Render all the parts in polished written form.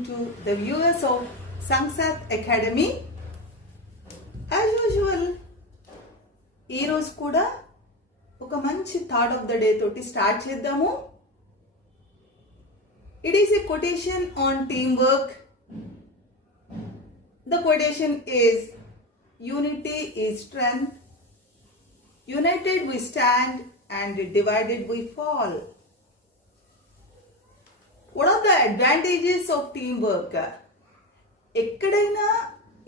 morning to the viewers of Sangsat Academy. As usual, ఈ రోజు కూడా ఒక మంచి థాట్ ఆఫ్ ద డే తోటి స్టార్ట్ చేద్దాము. It is a quotation on teamwork. The quotation is, unity is strength, united we stand and divided we fall. What are the advantages of teamwork? ఎక్కడైనా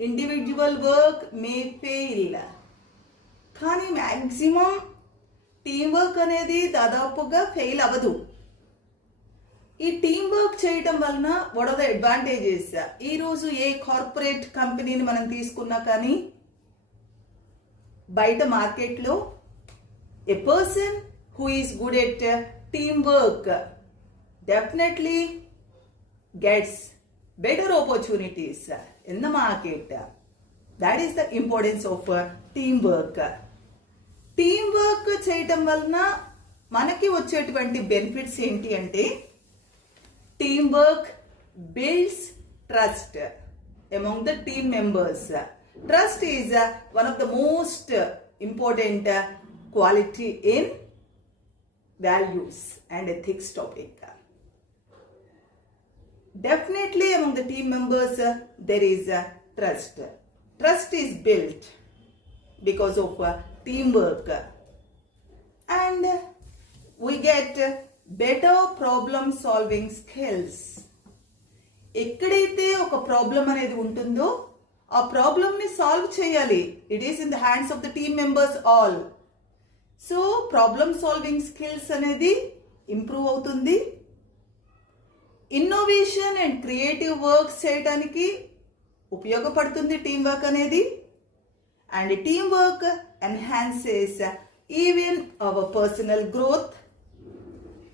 individual work may fail, కానీ maximum teamwork అనేది దాదాపుగా ఫెయిల్ అవ్వదు. ఈ team work చేయటం వలన what are the advantages? ఈరోజు ఏ కార్పొరేట్ కంపెనీని మనం తీసుకున్నా కానీ బయట మార్కెట్లో a person who is good at team work definitely gets better opportunities in the market. That is the importance of teamwork. Teamwork చేయటం వలన మనకి వచ్చేటువంటి బెనిఫిట్స్ ఏంటి అంటే, teamwork builds trust among the team members. Trust is one of the most important quality in values and ethics topic. Definitely among the team members there is trust. Trust is built because of teamwork, and we get better problem solving skills. ఎక్కడైతే ఒక ప్రాబ్లం అనేది ఉంటుందో ఆ ప్రాబ్లమ్ని సాల్వ్ చేయాలి. It is in the hands of the team members all. So problem solving skills అనేది ఇంప్రూవ్ అవుతుంది. Innovation and creative works చేయడానికి ఉపయోగపడుతుంది టీం వర్క్ అనేది. And team work enhances even our personal growth.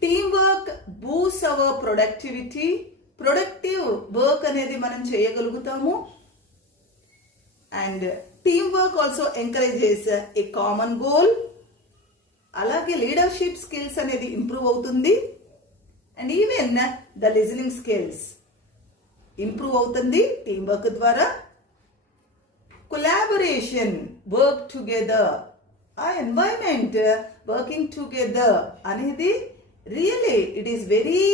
Team work Boost hour productivity. Productive work అనేది మనం చేయగలుగుతాము. And team work also encourages a common goal. అలాగే leadership skills అనేది ఇంప్రూవ్ అవుతుంది. And even the listening skills improve అవుతుంది team work ద్వారా. Collaboration, work together, ఆ environment working together అనేది really it is very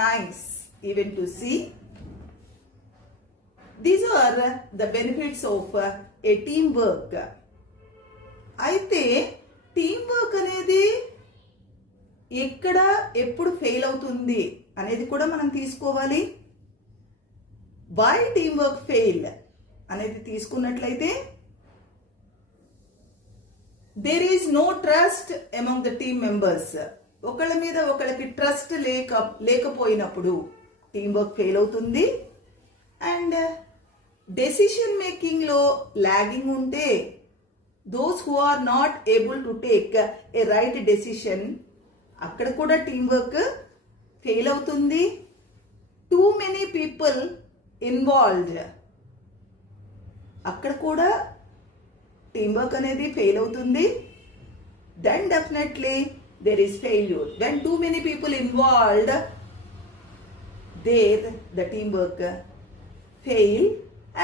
nice even to see. These are the benefits of a team work. అయితే team work అనేది ఎక్కడ ఎప్పుడు ఫెయిల్ అవుతుంది అనేది కూడా మనం తీసుకోవాలి. వై టీమ్ వర్క్ ఫెయిల్ అనేది తీసుకున్నట్లయితే, there is no trust among the team members. ఒకళ్ళ మీద ఒకళ్ళకి ట్రస్ట్ లేకపోయినప్పుడు టీమ్ వర్క్ ఫెయిల్ అవుతుంది. అండ్ డెసిషన్ మేకింగ్ లో లాగింగ్ ఉంటే, those who are not able to take a right decision, అక్కడ కూడా టీం వర్క్ ఫెయిల్ అవుతుంది. టూ మెనీ పీపుల్ ఇన్వాల్వ్డ్, అక్కడ కూడా టీం వర్క్ అనేది ఫెయిల్ అవుతుంది. Then definitely there is failure. When too many people involved, there the team work fail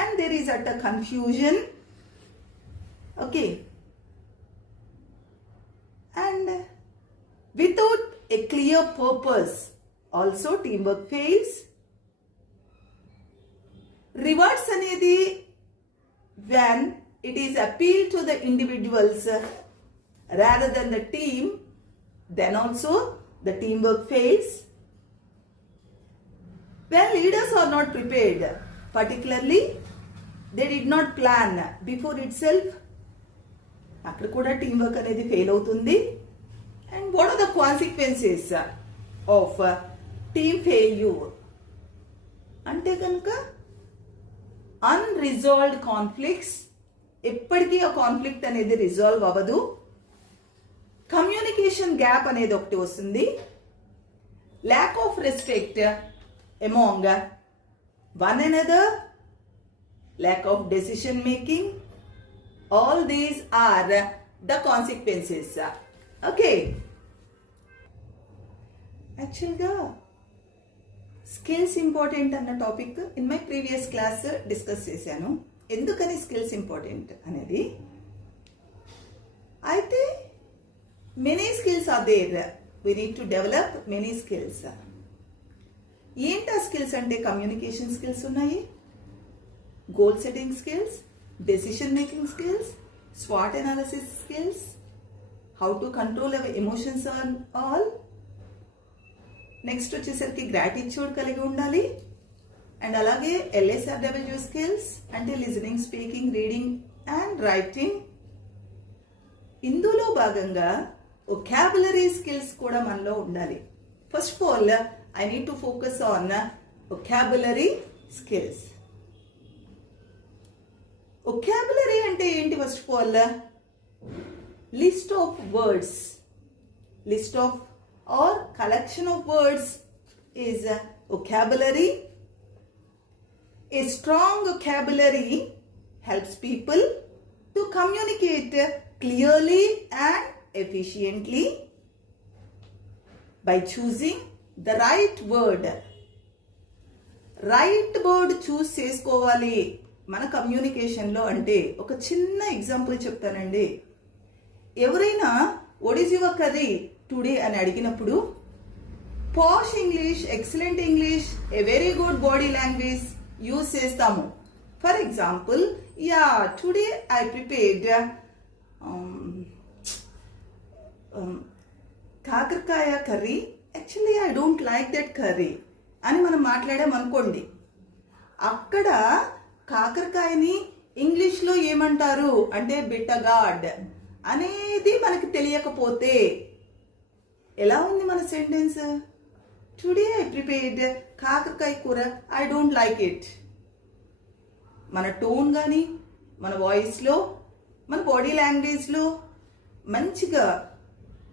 and there is at a confusion. Okay, and without a clear purpose also teamwork fails. Rewards అనేది when it is appeal to the individuals rather than the team, then also the teamwork fails. When leaders are not prepared, particularly they did not plan before itself, అక్కడ కూడా team work అనేది fail అవుతుంది. And what are the consequences of team failure అంటే కనుక, unresolved conflicts, ఎప్పటికీ ఆ కాన్ఫ్లిక్ట్ అనేది రిజాల్వ్ అవ్వదు. కమ్యూనికేషన్ గ్యాప్ అనేది ఒకటి వస్తుంది. Lack of respect among one another, lack of decision making, all these are the consequences. Okay, యాక్చువల్గా స్కిల్స్ ఇంపార్టెంట్ అన్న topic in my previous class discuss చేశాను. ఎందుకని స్కిల్స్ ఇంపార్టెంట్ అనేది. అయితే many skills are there, we need to develop many skills. ఏంటి ఆ skills అంటే communication skills ఉన్నాయి, goal setting skills, decision making skills, స్వాట్ analysis skills, how to control our emotions on all. Next వచ్చేసరికి gratitude కలిగి ఉండాలి. అండ్ అలాగే LSRW skills అంటే listening, speaking, reading and writing. ఇందులో భాగంగా వొకాబులరీ స్కిల్స్ కూడా మనలో ఉండాలి. First of all I need to focus on vocabulary skills. Vocabulary అంటే ఏంటి? First of all list of words, list of or collection of words is a vocabulary. A strong vocabulary helps people to communicate clearly and efficiently by choosing the right word. Right word choose చేసుకోవాలి మన కమ్యూనికేషన్లో. అంటే ఒక చిన్న example చెప్తానండి. ఎవరైనా what is your curry today అని అడిగినప్పుడు posh English, excellent English, a very good body language use చేస్తాము. For example, yeah today I prepared kakarakaya curry, actually I don't like that curry అని మనం మాట్లాడాం అనుకోండి. అక్కడ కాకరకాయని ఇంగ్లీష్లో ఏమంటారు అంటే బిట్టగాడ్ అనేది మనకి తెలియకపోతే ఎలా ఉంది మన sentence? Today I prepared kakarakaya kura, I don't like it. మన టోన్ కానీ, మన వాయిస్లో, మన బాడీ లాంగ్వేజ్లో మంచిగా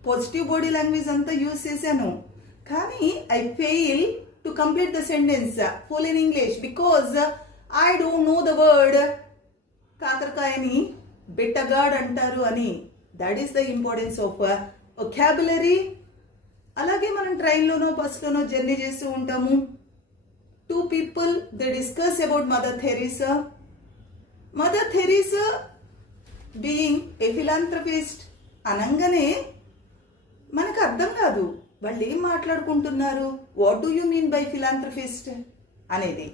పాజిటివ్ బాడీ లాంగ్వేజ్ అంతా యూజ్ చేశాను. కానీ I fail to complete the sentence full in English because I don't know the word. కాకరకాయని బిట్టగాడ్ అంటారు అని. That is the importance of vocabulary. అలాగే మనం ట్రైన్లోనో బస్సులోనో జర్నీ చేస్తూ ఉంటాము. Two people they discuss about Mother Teresa. Mother Teresa being a philanthropist అనగానే మనకు అర్థం కాదు వాళ్ళు ఏం మాట్లాడుకుంటున్నారు, what do you mean by philanthropist అనేది.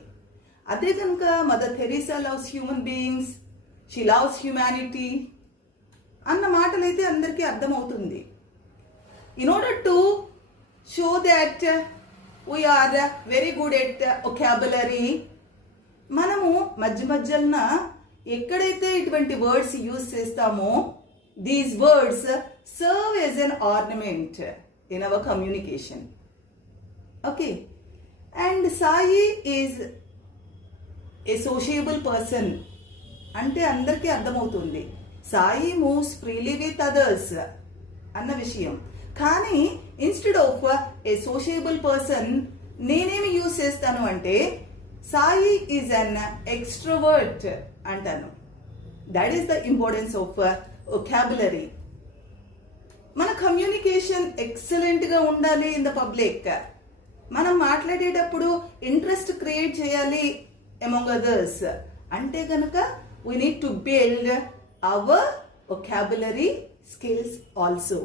అదే కనుక mother Teresa loves human beings, she loves humanity అన్న మాటలైతే అందరికీ అర్థమవుతుంది. In order to show that we are very good at vocabulary, మనము మధ్య మధ్యన ఎక్కడైతే ఇటువంటి వర్డ్స్ యూజ్ చేస్తామో these words serve as an ornament in our communication. Okay. And Sai is a sociable person అంటే అందరికీ అర్థమవుతుంది. Sai moves freely with others అన్న విషయం. కానీ instead of a sociable person నేనేమి యూజ్ చేస్తాను అంటే సాయి ఈజ్ అన్ ఎక్స్ట్రోవర్ట్ అంటాను. That is the importance of vocabulary. మన కమ్యూనికేషన్ ఎక్సలెంట్గా ఉండాలి ఇన్ ద పబ్లిక్. మనం మాట్లాడేటప్పుడు ఇంట్రెస్ట్ క్రియేట్ చేయాలి అమంగ్ అదర్స్ అంటే కనుక we need to build our vocabulary skills also.